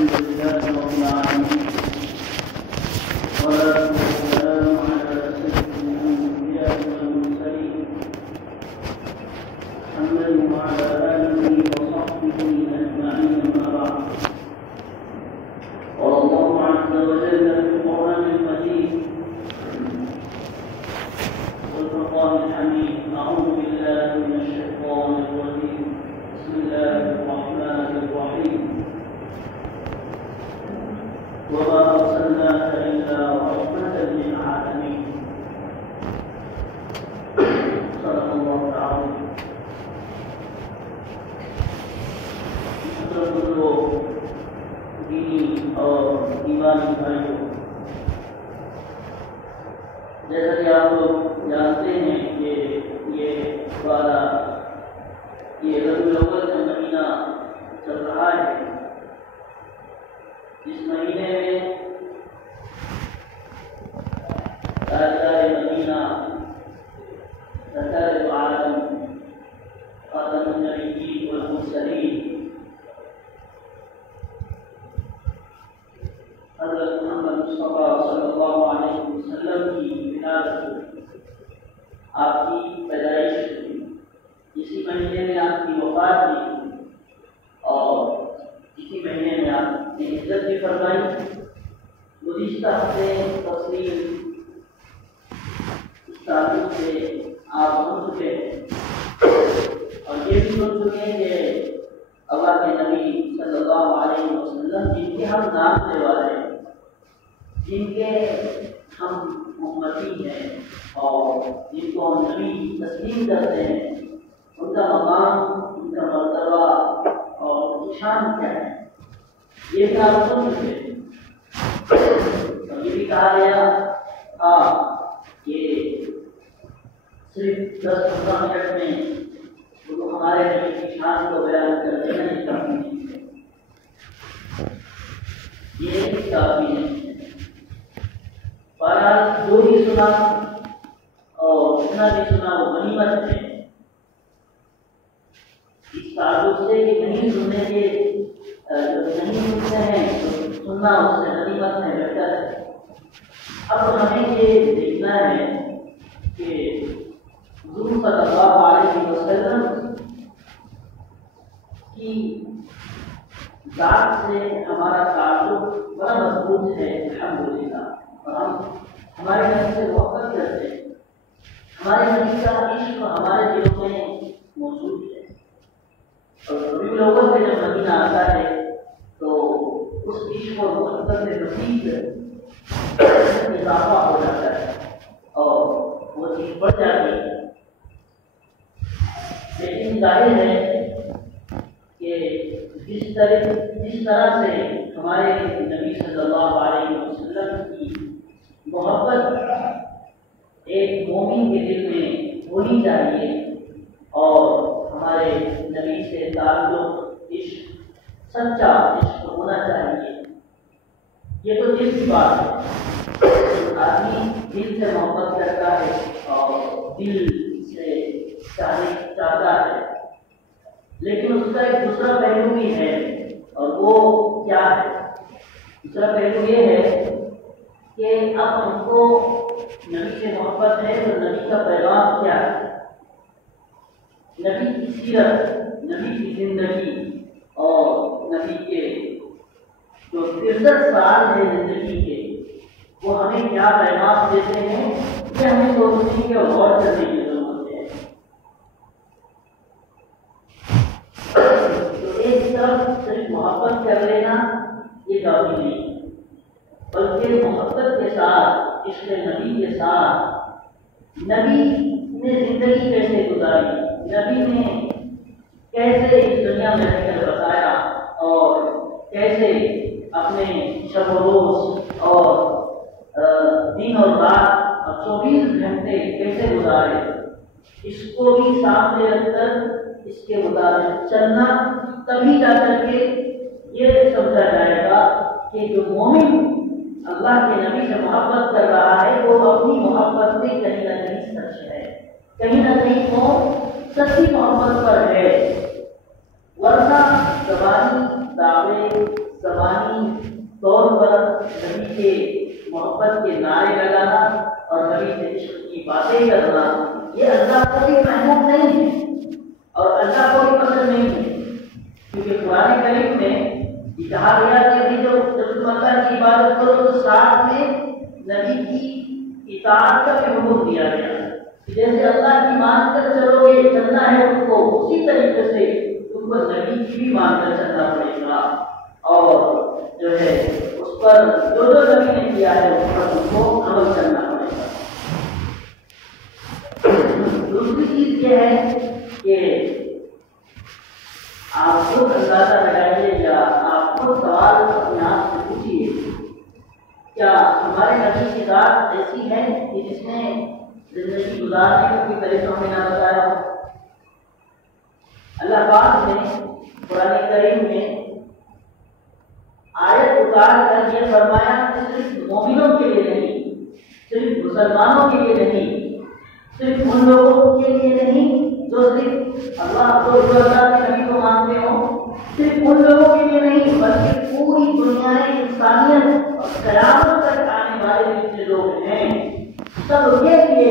الحمد لله رب العالمين والصلاة والسلام على سيد الأنبياء والمرسلين محمد وعلى آله وصحبه أجمعين أما بعد. قال الله عز وجل في القرآن المجيد والفرقان الحميد: أعوذ بالله من الشيطان الرجيم، بسم الله الرحمن الرحيم، وما أرسلناك إلا رحمة للعالمين. صدق الله العظيم. دینی اور ایمانی بھائیوں، جیسا کہ آپ لوگ جانتے ہیں کہ یہ ربیع الاول کا مہینہ چل رہا ہے. اس مہینے میں تاجدار مدینہ سرکار دو عالم خاتم النبیین والمرسلین حضرت محمد مصطفیٰ صلی اللہ علیہ وسلم کی ولادت، آپ کی پیدائش ہوئی. اسی مہینے میں آپ کی وفات بھی اور اسی مہینے میں آپ نے ہجرت بھی فرمائی. گزشتہ ہفتے تفصیل اس تعلق سے آپ سن چکے ہیں اور یہ بھی سن چکے ہیں کہ اللہ کے نبی صلی اللہ علیہ وسلم جن کے ہم نام لینے والے ہیں، جن کے ہم امتی ہیں اور جن کو ہم نبی تسلیم کرتے ہیں، ان کا مقام، ان کا مرتبہ اور ان کی شان کیا ہے، یہ بھی آپ سن چکے ہیں. اور یہ بھی کہا گیا کہ صرف 10-15 منٹ میں وہ ہمارے نبی کی شان کو بیان کر دینا ہی کافی نہیں ہے، یہ کافی نہیں ہے. بہرحال جو بھی سنا اور جتنا بھی سنا وہ غنیمت ہے. اس تعلق سے کہ نہیں سننے کے جو نہیں سنتے ہیں تو سننا اس سے غنیمت ہے، بہتر ہے. اب ہمیں یہ دیکھنا ہے کہ حضور صلی اللہ علیہ وسلم کی ذات سے ہمارا تعلق بڑا مضبوط ہے الحمدللہ، اور ہم ہمارے نبی سے محبت کرتے ہیں. ہمارے نبی کا عشق ہمارے دلوں میں موجود ہے. اور ربیع الاول میں جب مہینہ آتا ہے تو اس عشق اور محبت میں مزید اضافہ ہو جاتا ہے اور وہ چیز بڑھ جاتی ہے. لیکن ظاہر ہے کہ جس طرح سے ہمارے نبی صلی اللہ علیہ وسلم کی محبت ایک مومن کے دل میں ہونی چاہیے اور ہمارے نبی سے تعلق عشق، سچا عشق ہونا چاہیے، یہ تو دل کی بات ہے. آدمی دل سے محبت کرتا ہے اور دل سے چاہتا ہے، لیکن اس کا ایک دوسرا پہلو بھی ہے. اور وہ کیا ہے؟ دوسرا پہلو یہ ہے کہ اب ہم کو نبی سے محبت ہے تو نبی کا پیغام کیا ہے، نبی کی سیرت، نبی کی زندگی اور نبی کے جو 63 سال ہے زندگی کے، وہ ہمیں کیا پیغام دیتے ہیں، یہ ہمیں سوچنے کی اور غور کرنے کی ضرورت ہے. تو ایک طرف صرف محبت کر لینا یہ کافی نہیں، بلکہ محبت کے ساتھ، عشق نبی کے ساتھ، نبی نے زندگی کیسے گزاری، نبی نے کیسے اس دنیا میں رہ کر بتایا اور کیسے اپنے شب و روز اور دن اور رات اور 24 گھنٹے کیسے گزارے، اس کو بھی سامنے رکھ کر اس کے مطابق چلنا، تبھی جا کر کے یہ سمجھا جائے گا کہ جو مومن اللہ کے نبی سے محبت کر رہا ہے وہ اپنی محبت میں کہیں نہ کہیں سچ ہے، کہیں نہ کہیں وہ سچی محبت پر ہے. ورنہ زبانی دعوے زبانی طور پر نبی کے محبت کے نعرے لگانا اور نبی سے عشق کی باتیں کرنا یہ اللہ کو بھی محبوب نہیں ہے اور اللہ کو بھی پسند نہیں ہے، کیونکہ قرآن کریم میں یہ کہا گیا کہ جب تم اللہ کی عبادت کرو تو ساتھ میں نبی کی اطاعت کا بھی حکم دیا گیا، جیسے اللہ کی مان کر چلو گے چلنا ہے ان کو، اسی طریقے سے تم کو نبی کی بھی مان کر چلنا پڑے گا اور جو ہے اس پر جو نبی نے کیا ہے اس پر تم کو عمل کرنا پڑے گا۔ دوسری چیز یہ ہے کہ آپ خود اندازہ لگائیے یا آپ خود سوال اپنے آپ سے پوچھیے، کیا ہمارے نبی کی ذات ایسی ہے کہ جس نے زندگی گزارنے کا کوئی طریقہ ہمیں نہ بتایا ہو؟ اللہ پاک نے قرآن کریم میں آیت اتار کر یہ فرمایا کہ صرف مومنوں کے لیے نہیں، صرف مسلمانوں کے لیے نہیں، صرف ان لوگوں کے لیے نہیں جو صرف اللہ کے نبی کو مانتے ہوں، صرف ان لوگوں کے لیے نہیں بلکہ پوری دنیا انسانیت اور قیامت تک آنے والے جتنے لوگ ہیں سب کے لیے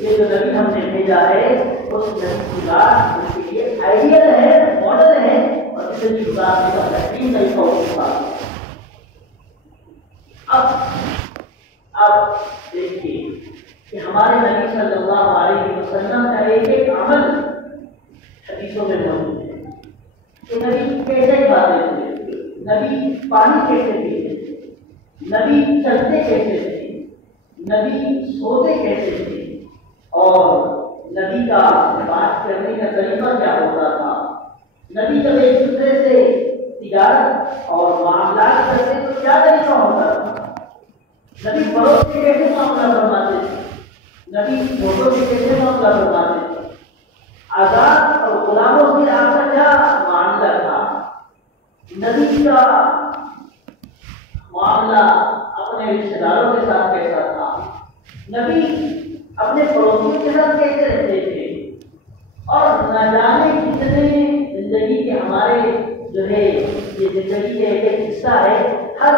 یہ جو نبی ہم نے بھیجا ہے اس نبی کی بات ان کے لیے آئیڈیل ہے، ماڈل ہے اور زندگی گزارنے کا بہترین طریقہ ہوگا۔ اب دیکھیے کہ ہمارے نبی صلی اللہ علیہ وسلم کا ایک ایک عمل حدیثوں میں موجود ہے کہ نبی کیسے باتیں تھے، نبی پانی کیسے پیتے تھے، نبی چلتے کیسے تھے، نبی سوتے کیسے تھے اور نبی کا بات کرنے کا طریقہ کیا ہوتا تھا، نبی جب ایک دوسرے سے تجارت اور معاملات کرتے تو کیا طریقہ ہوتا تھا، نبی پڑوس سے کیسے معاملہ فرماتے تھے، نبی فوٹو سے کیسے معاملہ فرماتے تھے، آزاد اور غلاموں سے آپ کا کیا معاملہ تھا، نبی کا معاملہ اپنے رشتے داروں کے ساتھ کیسا تھا، نبی اپنے پڑوسیوں کے ساتھ کیسے رہتے تھے، اور نہ جانے کتنے زندگی کے ہمارے جو ہے یہ زندگی کا ایک حصہ ہے، ہر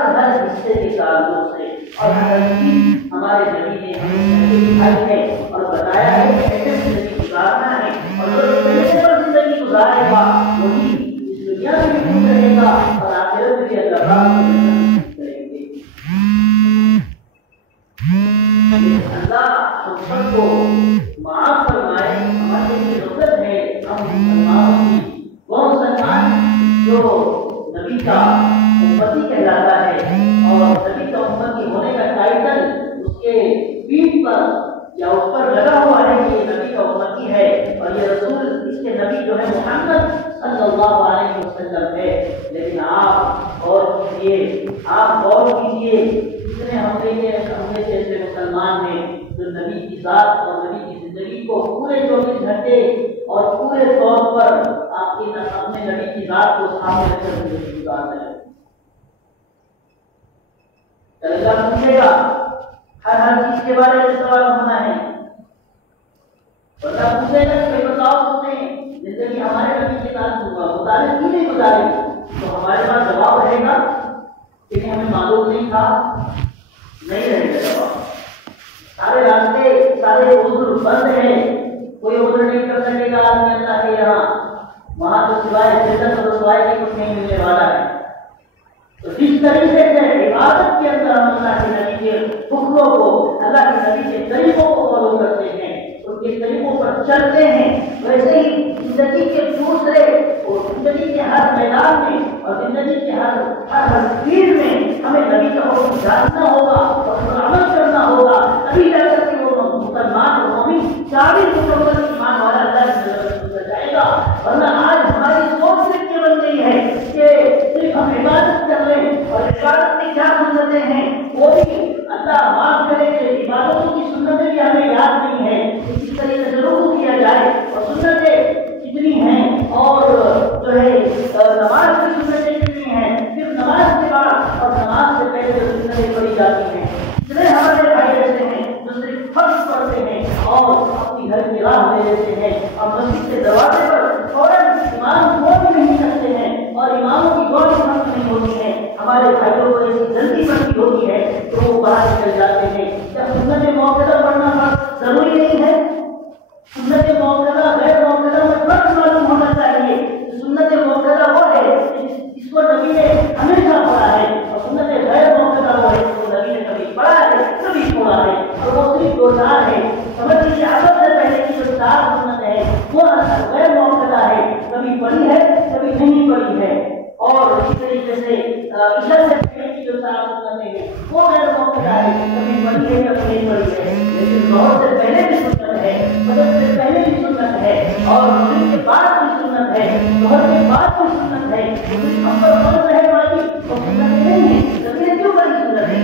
حصے کے تعلق سے اور ہر چیز ہمارے نبی نے ہمیں سکھائی ہے اور بتایا ہے کہ کیسے زندگی گزارنا ہے، اور جو اس طریقے پر زندگی گزارے گا وہی اس دنیا میں بھی خوش رہے گا اور آخرت میں بھی اللہ کریں گے۔ اللہ ہم سب کو معاف فرمائے، ہماری ضرورت ہے ہم مسلمانوں کی وہ مسلمان جو نبی کا امتی کہلاتا ہے اور نبی کا امتی ہونے کا ٹائٹل اس کے پیٹھ پر یا اس پر لگا ہوا ہے کہ یہ نبی کا امتی ہے اور یہ رسول اس کے نبی جو ہے محمد صلی اللہ علیہ وسلم ہے۔ لیکن آپ غور کیجیے کتنے ہم جیسے مسلمان ہیں جو نبی کی ذات اور نبی کی زندگی کو پورے 24 گھنٹے اور پورے طور پر آپ کی اپنے نبی کی ذات کو سامنے رکھ کر زندگی گزارتے ہیں۔ اللہ پوچھے گا، ہر چیز کے بارے میں سوال ہونا ہے، اللہ پوچھے گا کہ بتاؤ تم نے زندگی ہمارے نبی کے ساتھ گزاری کیوں نہیں گزاری، تو ہمارے پاس جواب رہے گا کہ ہمیں معلوم نہیں تھا، نہیں رہے گا جواب۔ سارے راستے سارے عذر بند ہیں، کوئی عذر نہیں کر سکے گا آدمی اللہ کے یہاں، وہاں تو سوائے جنت اور سوائے کے کچھ نہیں ملنے والا ہے۔ تو جس طریقے سے عبادت کے اندر ہم اللہ کے نبی کے حکموں کو، اللہ کے نبی کے طریقوں کو فالو کرتے ہیں، ان کے طریقوں پر چلتے ہیں، ویسے ہی زندگی کے دوسرے اور زندگی کے ہر میدان میں اور زندگی کے ہر فیلڈ میں ہمیں نبی کا حکم جاننا ہوگا اور اس پر عمل کرنا ہوگا، تبھی جا کر کے وہ مسلمان اور مومن کامل مکمل ایمان والا اللہ کی نظر میں گزر جائے گا۔ ورنہ آج ہماری سوچ صرف یہ بن گئی ہے کہ صرف ہم عبادت کر لیں اور عبادت میں کیا سنتیں ہیں وہ بھی اللہ معاف کرے کہ عبادتوں کی سنتیں بھی ہمیں یاد نہیں ہے، اسی طریقے سے رکوع کیا جائے اور سنتیں کتنی ہیں اور جو ہے نماز کی سنتیں کتنی ہیں، پھر نماز کے بعد اور نماز سے پہلے سنتیں پڑھی جاتی ہیں۔ اتنے ہمارے بھائی ایسے ہیں جو صرف فرض پڑھتے ہیں اور اپنی گھر کی راہ لے لیتے ہیں اور مسجد کے دروازے پر فوراً امام کو بھی نہیں کرتے ہیں اور اماموں کی دعا بھی نہیں ہوتی ہمارے بھائیوں کو ایسی جلدی پڑتی ہوتی ہے تو وہ باہر نکل جاتے ہیں۔ کیا سنت موقدہ پڑھنا ضروری نہیں ہے؟ سنت موقدہ غیر موقدہ میں فرق معلوم ہونا چاہیے۔ سنت موقدہ وہ ہے جس کو نبی نے ہمیشہ پڑھا ہے، اور سنت غیر موقدہ وہ ہے جس کو نبی نے کبھی پڑھا ہے کبھی چھوڑا ہے، اور وہ صرف دو چار ہے۔ سمجھ لیجیے عصر سے پہلے کی جو چار سنت ہے وہ غیر موقدہ ہے، کبھی پڑھی ہے کبھی نہیں پڑھی ہے۔ اور اسی طریقے سے عشاء سے پہلے کی جو چار سنتیں ہیں وہ غیر موقدہ ہے، کبھی پڑھی ہے کبھی نہیں پڑھی ہے۔ لیکن ظہر سے پہلے بھی سنت ہے، فجر سے پہلے بھی سنت ہے، اور مغرب کے بعد بھی سنت ہے، ظہر کے بعد بھی سنت ہے۔ ہم پر فرض رہے والی وہ سنتیں نہیں ہیں، لیکن کیوں بڑی سنت ہے؟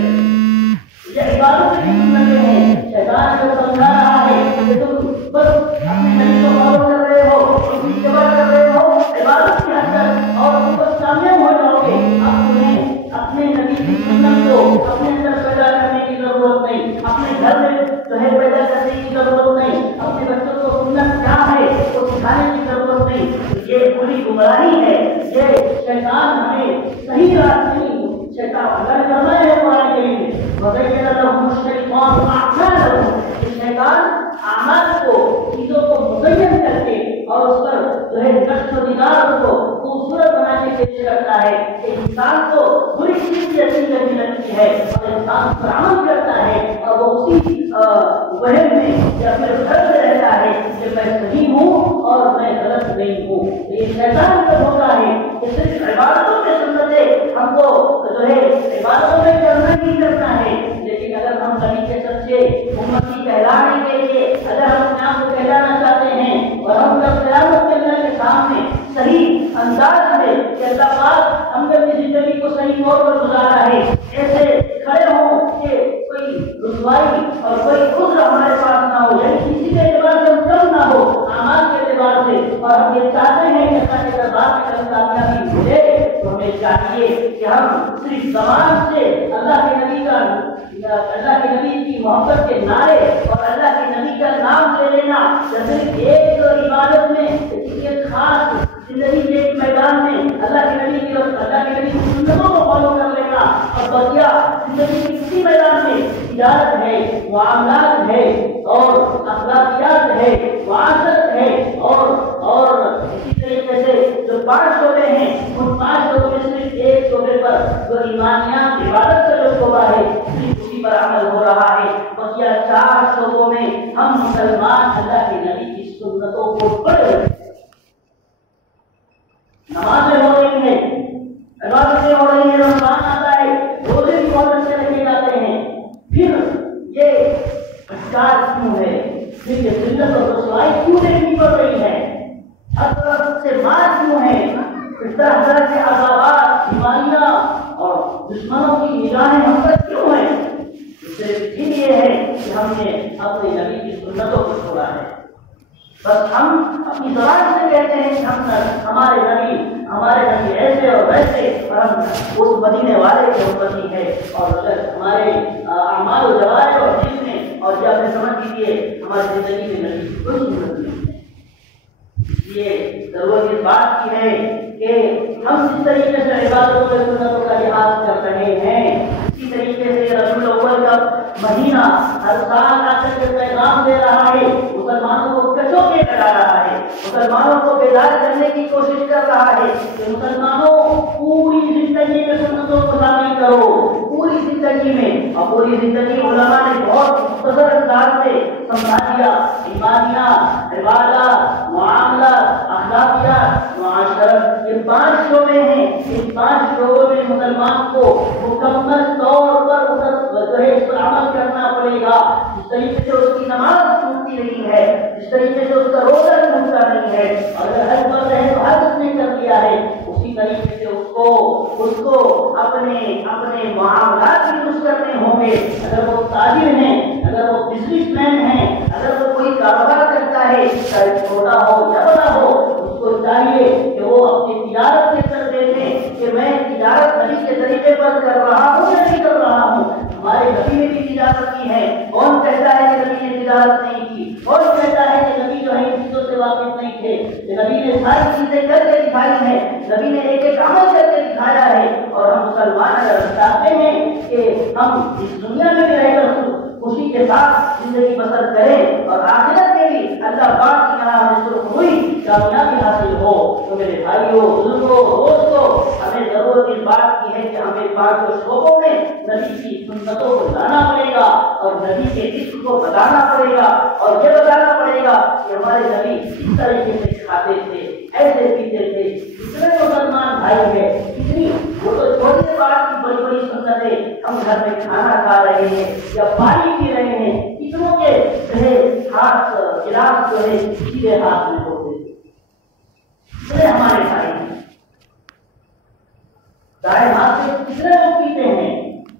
یہ عبادت کی سنتیں ہیں۔ شیطان کو سمجھا رہا ہے کہ تم بس اپنے نبی کو فالو کر رہے ہو، اس کی اتباع کر رہے ہو عبادت کی حد تک، اور تم بس کامیاب ہو جاؤ گے۔ اب تمہیں اپنے نبی کی سنت کو اپنے اندر پیدا کرنے کی ضرورت نہیں، اپنے گھر میں جو ہے پیدا کرنے کی ضرورت نہیں، اپنے بچوں کو سنت کیا ہے وہ سکھانے کی ضرورت نہیں۔ یہ بری گمراہی ہے، یہ شیطان ہمیں صحیح راہ نہیں۔ شیطان اگر کرنا ہے قرآن کریم میں وَزَيَّنَ لَهُمُ الشَّيْطَانُ أَعْمَالَهُمْ، شیطان اعمال کو چیزوں کو مزین کر کے اور اس پر جو ہے نقش و نگار کو خوبصورت بنا کے پیش کرتا ہے کہ انسان کو بری چیز کی اچھی لگنے لگتی ہے اور انسان پر عمل کرتا ہے، اور وہ اسی وہم میں یا پھر گھر میں رہتا ہے کہ میں صحیح ہوں اور میں غلط نہیں ہوں۔ یہ شیطان کا دھوکہ ہے کہ صرف عبادتوں میں سنتیں ہم کو جو ہے عبادتوں میں کرنا ہی کرنا ہے، لیکن اگر ہم نبی کے سچے امتی کہلانے کے لیے اگر ہم اپنے آپ کو کہلانا چاہتے ہیں اور ہم جب قیامت کے اللہ کے سامنے صحیح انداز میں کہ اللہ پاک ہم نے اپنی زندگی کو صحیح طور پر گزارا ہے، ایسے کھڑے ہوں کہ کوئی رسوائی اور کوئی عذر ہمارے پاس نہ ہو، یعنی کسی کے اعتبار سے ہم کم نہ ہو اعمال کے اعتبار سے، اور ہم یہ چاہتے ہیں کہ اللہ کے دربار میں کبھی کامیابی ملے، تو ہمیں چاہیے کہ ہم صرف زبان سے اللہ کے نبی کا اللہ کے نبی کی محبت کے نعرے اور اللہ کے نبی کا نام لے لینا، صرف ایک عبادت میں ایک خاص زندگی کے ایک میدان میں اللہ کے نبی کی سنتوں کو فالو کر لینا، اور بقیہ زندگی کے کسی میدان میں تجارت ہے، معاملات ہے، اور اخلاقیات ہے، معاشرت ہے، اور اسی طریقے سے جو 5 شعبے ہیں ان 5 شعبوں میں صرف ایک شعبے پر جو ایمانیات عبادت کا جو شعبہ ہے اسی پر عمل ہو رہا ہے، بقیہ 4 شعبوں میں ہم مسلمان اللہ کے نبی کی سنتوں کو پڑھ رہے ہیں۔ نمازیں ہو رہی ہیں، عبادتیں ہو رہی ہیں، رمضان آتا ہے، روزے بھی بہت اچھے رکھے جاتے ہیں، پھر یہ اذکار کیوں ہے؟ پھر یہ ذلت اور رسوائی کیوں دیکھنی پڑ رہی ہے؟ ہر طرف سے مار کیوں ہے؟ اس طرح کے عذابات، بیماریاں اور دشمنوں کی نگاہیں ہم پر کیوں ہیں؟ صرف اس لیے ہے کہ ہم نے اپنے نبی کی سنتوں کو چھوڑا ہے۔ بس ہم اپنی زبان سے کہتے ہیں کہ ہمارے نبی ایسے اور ویسے، اور ہم اس مدینے والے کے امتی ہیں، اور اگر ہمارے اعمال و جوارح اور دل میں اور جب میں سمجھ لیجیے ہماری زندگی میں نبی کی کوئی صورت نہیں ہے۔ اس لیے ضرورت اس بات کی ہے کہ ہم جس طریقے سے عبادتوں کے سنتوں کا لحاظ کر رہے ہیں، اسی طریقے سے ربیع الاول کا مہینہ ہر سال آ کر کے پیغام دے رہا ہے، مسلمانوں کو کچوکے لگا رہا ہے، مسلمانوں کو بیدار کرنے کی کوشش کر رہا ہے کہ مسلمانوں پوری زندگی میں سنتوں کو شامل کرو، پوری زندگی میں۔ اور پوری زندگی علماء نے بہت مختصر انداز سے سمجھا دیا، ایمانیات، عبادات، معاملات، اخلاقیات، معاشرت، یہ 5 شعبے ہیں۔ ان 5 شعبوں میں مسلمان کو مکمل طور پر جو ہے اس پر عمل کرنا پڑے گا۔ جس طریقے سے اس کی نماز ٹوٹتی نہیں ہے، جس طریقے سے اس کا روزہ ٹوٹتا نہیں ہے، اور اگر حج پر رہے تو حج اس نے کر لیا ہے، اسی طریقے سے اس کو اپنے معاملات بھی درست کرنے ہوں گے۔ اگر وہ تاجر ہیں، اگر وہ بزنس مین ہیں، اگر وہ کوئی کاروبار کرتا ہے چاہے چھوٹا ہو یا بڑا ہو، اس کو چاہیے کہ وہ اپنی تجارت کے سر دیکھیں کہ میں تجارت نبی کے طریقے پر کر رہا ہوں یا نہیں کر رہا ہوں۔ ہمارے نبی نے بھی تجارت کی ہے، کون کہتا ہے کہ نبی نے تجارت نہیں کی؟ کون کہتا ہے کہ نبی جو ہے ان چیزوں سے واقف نہیں تھے؟ نبی نے ساری چیزیں کر کے دکھائی ہیں، نبی نے ایک ایک عمل کر کے دکھایا ہے، اور ہم مسلمان ہم اس دنیا میں بھی رہ کر خوشی کے ساتھ زندگی بسر کریں اور آخرت میں بھی اللہ پاک کی طرح ہمیں سرخ ہوئی کامیابی حاصل ہو۔ تو میرے بھائیوں، بزرگوں، دوستوں، ہمیں ضرورت اس بات کی ہے کہ ہمیں پاک و شعبوں میں نبی کی سنتوں کو لانا پڑے گا اور نبی کے عشق کو بتانا پڑے گا اور یہ بتانا پڑے گا کہ ہمارے نبی اس طریقے سے کھاتے تھے، ایسے پیتے تھے۔ کتنے مسلمان بھائی ہیں، کتنی وہ تو چھوٹی بات کی بڑی بڑی سنتیں، ہم گھر میں کھانا کھا رہے ہیں یا پانی پی رہے ہیں، کتنوں کے ہاتھ گلاس جو ہے سیدھے ہاتھ میں ہوتے ہیں، کتنے ہمارے بھائی ہیں دائیں ہاتھ سے کتنے لوگ پیتے ہیں،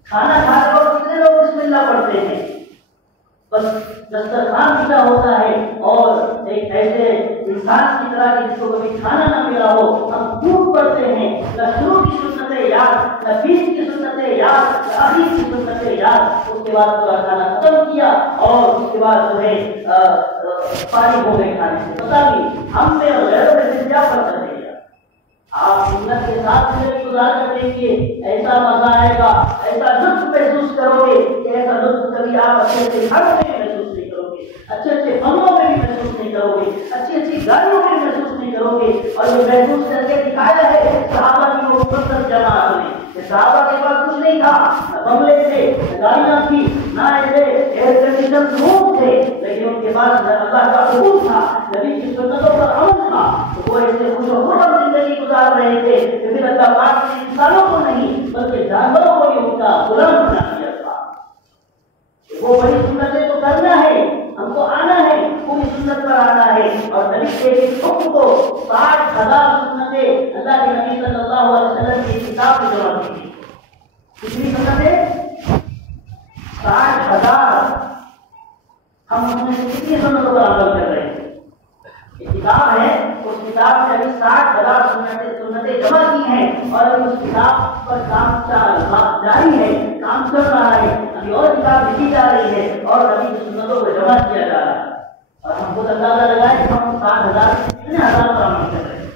کھانا کھاتے وقت کتنے لوگ بسم اللہ پڑھتے ہیں، بس دسترخوان پیتا ہوتا ہے اور ایک ایسے انسان کی طرح جس کو کبھی کھانا نہ ملا ہو ہم خوب پڑھتے ہیں، نہ شروع کی سنتیں یاد، نہ بیچ کی سنتیں یاد، نہ آخر کی سنتیں یاد، اس کے بعد پورا کھانا ختم کیا اور اس کے بعد جو ہے پانی ہو گئے کھانے سے، پتا نہیں ہم نے اور غیروں میں کیا فرق کر دیا۔ آپ سنت کے ساتھ زندگی گزار کر دیکھیے، ایسا مزہ آئے گا، ایسا لطف محسوس کرو گے کہ ایسا لطف کبھی آپ اچھے اچھے گھروں میں بھی محسوس نہیں کرو گے، اچھے اچھے فنوں میں بھی محسوس نہیں کرو گے، اچھی اچھی گاڑیوں میں بھی محسوس نہیں کرو گے۔ اور یہ محسوس کر کے دکھایا ہے صحابہ کی وہ مقدس جماعت نے کہ صحابہ کے پاس کچھ نہیں تھا، نہ بنگلے تھے، نہ گاڑیاں تھی، نہ ایسے ایئر کنڈیشن روم تھے، لیکن ان کے پاس اللہ کا حکم تھا، نبی کی سنتوں پر عمل تھا، تو وہ ایسے خوش و خرم زندگی گزار رہے تھے کہ پھر اللہ پاک نے انسانوں کو نہیں بلکہ جانوروں کو بھی ان کا غلام بنا دیا تھا۔ وہ بڑی سنتیں تو کرنا ہے، ہم کو آنا ہے، پوری سنت پر آنا ہے، اور نبی کے حکم کو 60,000 سنتیں اللہ کے نبی صلی اللہ علیہ وسلم کی کتاب میں جمع کی تھی۔ کتنی سنتیں؟ 60,000۔ ہم اس میں سے کتنی سنتوں پر عمل کر رہے ہیں؟ ایک کتاب ہے، اس کتاب میں ابھی 60,000 سنتیں جمع کی ہیں اور ابھی اس کتاب پر کام جاری ہے، کام چل رہا ہے، ابھی اور کتاب لکھی جا رہی ہے اور ابھی سنتوں کو جمع کیا جا رہا ہے، اور ہم خود اندازہ لگائیں کہ ہم 60,000 کتنے ہزار پر عمل کر رہے ہیں۔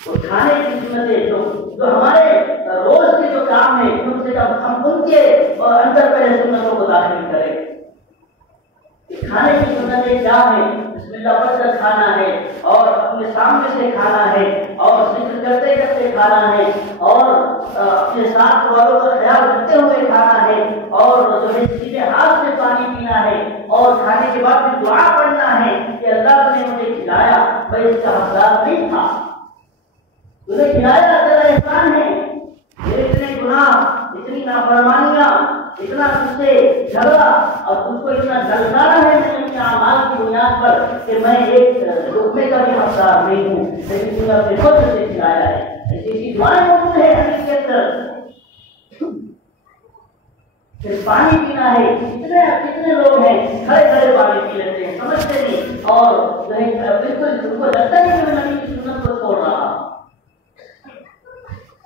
وہ کھانے کی سنتیں جو ہمارے روز کے جو کام ہے کم سے کم ہم ان کے اندر پہلے سنتوں کو داخل کریں۔ کھانے کی سنتیں کیا ہے؟ بسم اللہ پڑھ کر کھانا ہے اور اپنے سامنے سے کھانا ہے اور ذکر کرتے کرتے کھانا ہے اور اپنے ساتھ والوں کا خیال رکھتے ہوئے کھانا ہے اور جو ہے سیدھے ہاتھ سے پانی پینا ہے اور کھانے کے بعد پھر دعا پڑھنا ہے کہ اللہ نے مجھے کھلایا، میں اس کا حقدار نہیں تھا، تجھے کھلایا تیرا احسان ہے، میرے اتنے گناہ، اتنی نافرمانیاں، اتنا تجھ سے جھگڑا اور تم کو اتنا دلکارا ہے میں اپنے اعمال کی بنیاد پر کہ میں ایک لقمے کا بھی حقدار نہیں ہوں، لیکن تم نے اپنے فضل سے کھلایا ہے۔ ایسی ایسی دعائیں موجود ہیں حدیث کے اندر۔ پھر پانی پینا ہے، کتنے لوگ ہیں کھڑے کھڑے پانی پی لیتے ہیں، سمجھتے نہیں اور بالکل ان کو لگتا نہیں کہ میں نبی کی سنت کو چھوڑ رہا ہوں۔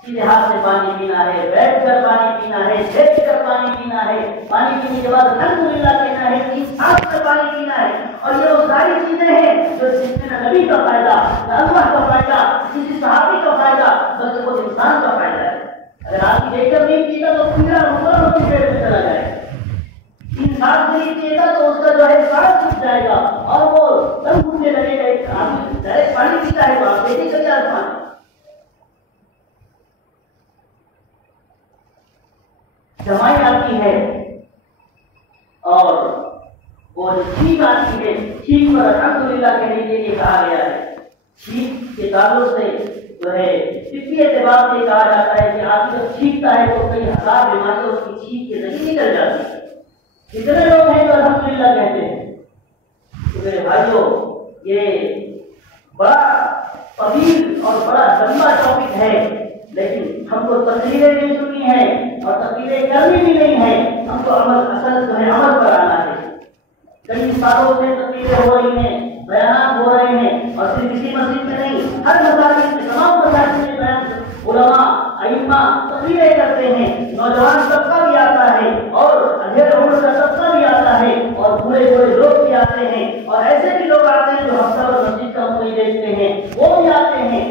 سیدھے ہاتھ سے پانی پینا ہے، بیٹھ کر پانی پینا ہے، بیٹھ کر پانی پینا ہے، پانی پینے کے بعد الحمدللہ کہنا ہے، 3 ہاتھ سے پانی پینا ہے، اور یہ وہ ساری چیزیں ہیں جو جس میں نہ نبی کا فائدہ، نہ اللہ کا فائدہ، کسی صحابی کا فائدہ، بلکہ وہ انسان کا فائدہ ہے۔ اگر آپ کی دیکھ کر نہیں پیتا تو پورا مقرر ہوتی پیٹ میں چلا جائے گا، 3 سال سے نہیں پیتا تو اس کا جو ہے سانس چھوٹ جائے گا اور وہ دم گھومنے لگے گا۔ ایک آدمی ڈائریکٹ پانی پیتا ہے تو آپ دیکھیں گے کیا پانی جمائی آتی ہے اور وہ چھینک آتی ہے، چھینک پر الحمدللہ کہنے کے لیے کہا گیا ہے۔ چھینک کے تعلق سے جو ہے طبی اعتبار سے کہا جاتا ہے کہ آدمی جب چھینکتا ہے تو کئی ہزار بیماریاں اس کی چھینک کے ذریعے نکل جاتی ہیں۔ کتنے لوگ ہیں جو الحمدللہ کہتے ہیں؟ تو میرے بھائیوں، یہ بڑا طویل اور بڑا لمبا ٹاپک ہے، لیکن ہم کو تقریریں بھی سنی ہیں اور تقریریں کرنی بھی نہیں ہے، ہم کو اصل جو ہے عمل پر آنا ہے۔ کئی سالوں سے تقریریں ہو رہی ہیں، بیانات ہو رہے ہیں، اور صرف اسی مسجد میں نہیں، ہر مساجد میں، تمام مساجد میں علماء ائمہ تقریریں کرتے ہیں، نوجوان طبقہ بھی آتا ہے اور اندھیرے عمر کا طبقہ بھی آتا ہے اور بوڑھے بوڑھے لوگ بھی آتے ہیں اور ایسے بھی لوگ آتے ہیں جو ہفتہ اور مسجد کا کوئی دیکھتے ہیں، وہ بھی آتے ہیں۔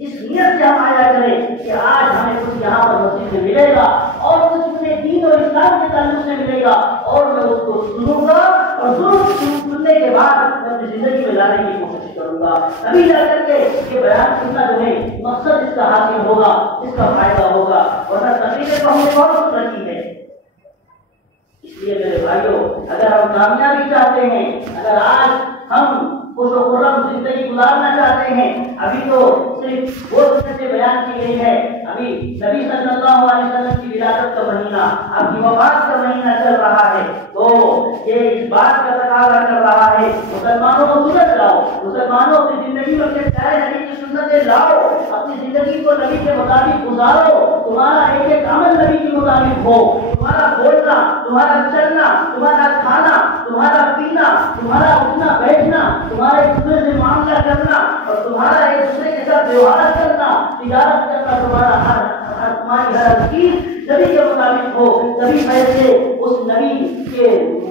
اس نیت سے ہم آیا کریں کہ آج ہمیں کچھ یہاں پر مسجد میں ملے گا سے ملے گا اور میں اس کو سنوں گا اور سننے کے بعد میں اپنی زندگی میں لانے کی کوشش کروں گا، تبھی جا کر کے یہ بیان سننا جو ہے مقصد اس کا حاصل ہوگا، اس کا فائدہ ہوگا، ورنہ تقریریں تو ہم نے بہت سن رکھی ہے۔ اس لیے میرے بھائیوں، اگر ہم کامیابی چاہتے ہیں، اگر آج ہم خوش و خرم زندگی گزارنا چاہتے ہیں، ابھی تو صرف وہ سے بیان کی گئی ہے، ابھی نبی صلی اللہ علیہ وسلم کی ولادت کا مہینہ، آپ کی وفات کا مہینہ چل رہا ہے، تو یہ اس بات کا تقاضا کر رہا ہے مسلمانوں کو سنت لاؤ، مسلمانوں اپنی زندگی میں اپنے پیارے نبی کی سنتیں لاؤ، اپنی زندگی کو نبی کے مطابق گزارو، تمہارا ایک ایک عمل نبی کے مطابق ہو، تمہارا بولنا، تمہارا چلنا، تمہارا کھانا، تمہارا پینا، تمہارا اٹھنا بیٹھنا، تمہارا ایک دوسرے سے معاملہ کرنا اور تمہارا ایک دوسرے کے ساتھ ویوہار کرنا، تجارت کرنا، تمہاری ہر چیز نبی کے مطابق ہو، تبھی فیصلے اس نبی کے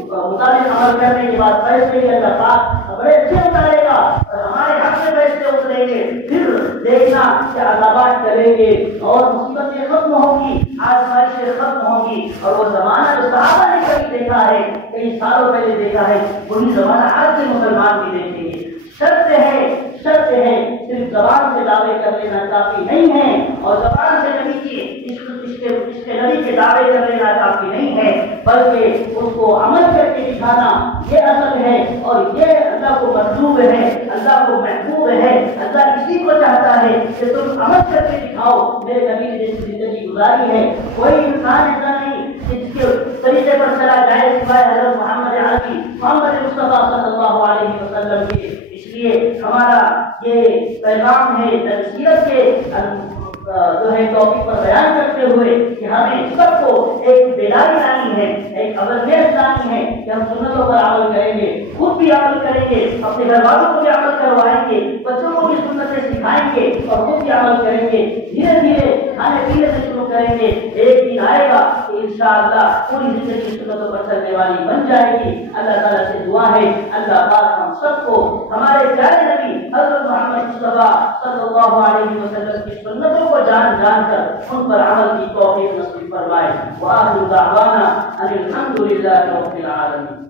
مطابق عمل کرنے کے بعد فیصلے اللہ پاک بڑے اچھے اتارے گا اور ہمارے حق سے فیصلے اتریں گے، پھر دیکھنا کہ عذابات ٹلیں گے اور مصیبتیں ختم ہوں گی، آزمائشیں ختم ہوں گی، اور وہ زمانہ جو صحابہ نے کبھی دیکھا ہے، کئی سالوں پہلے دیکھا ہے، وہی زمانہ آج کے مسلمان بھی دیکھیں گے۔ شرط ہے صرف زبان سے دعوے کر لینا کافی نہیں ہے، اور زبان سے نبی کی عشق نبی کے دعوے کر لینا کافی نہیں ہے، بلکہ اس کو عمل کر کے دکھانا یہ اصل ہے، اور یہ اللہ کو مطلوب ہے، اللہ کو محبوب ہے، اللہ اسی کو چاہتا ہے کہ تم عمل کر کے دکھاؤ، میرے نبی نے جیسی زندگی گزاری ہے، کوئی انسان ایسا نہیں جس کے طریقے پر چلا جائے سوائے حضرت محمد عربی محمد مصطفیٰ صلی اللہ علیہ وسلم کے۔ اس لیے ہمارا یہ پیغام ہے تنصیرت کے جو ہے ٹاپک پر بیان کرتے ہوئے کہ ہمیں سب کو ایک بیداری لانی ہے، ایک اویئرنیس لانی ہے کہ ہم سنتوں پر عمل کریں گے، خود بھی عمل کریں گے، اپنے گھر والوں کو بھی عمل کروائیں گے، بچوں کو بھی سنتیں سکھائیں گے اور خود بھی عمل کریں گے، دھیرے دھیرے کھانے پینے سے شروع کریں گے، ایک دن آئے گا کہ انشاءاللہ پوری زندگی سنتوں پر چلنے والی بن جائے گی۔ اللہ تعالیٰ سے دعا ہے اللہ پاک ہم سب کو ہمارے پیارے نبی حضرت محمد مصطفیٰ صلی اللہ علیہ وسلم کی سنتوں کو جان کر ان پر عمل کی توفیق نصیب فرمائے۔ وآخر دعوانا ان الحمد للہ رب العالمین۔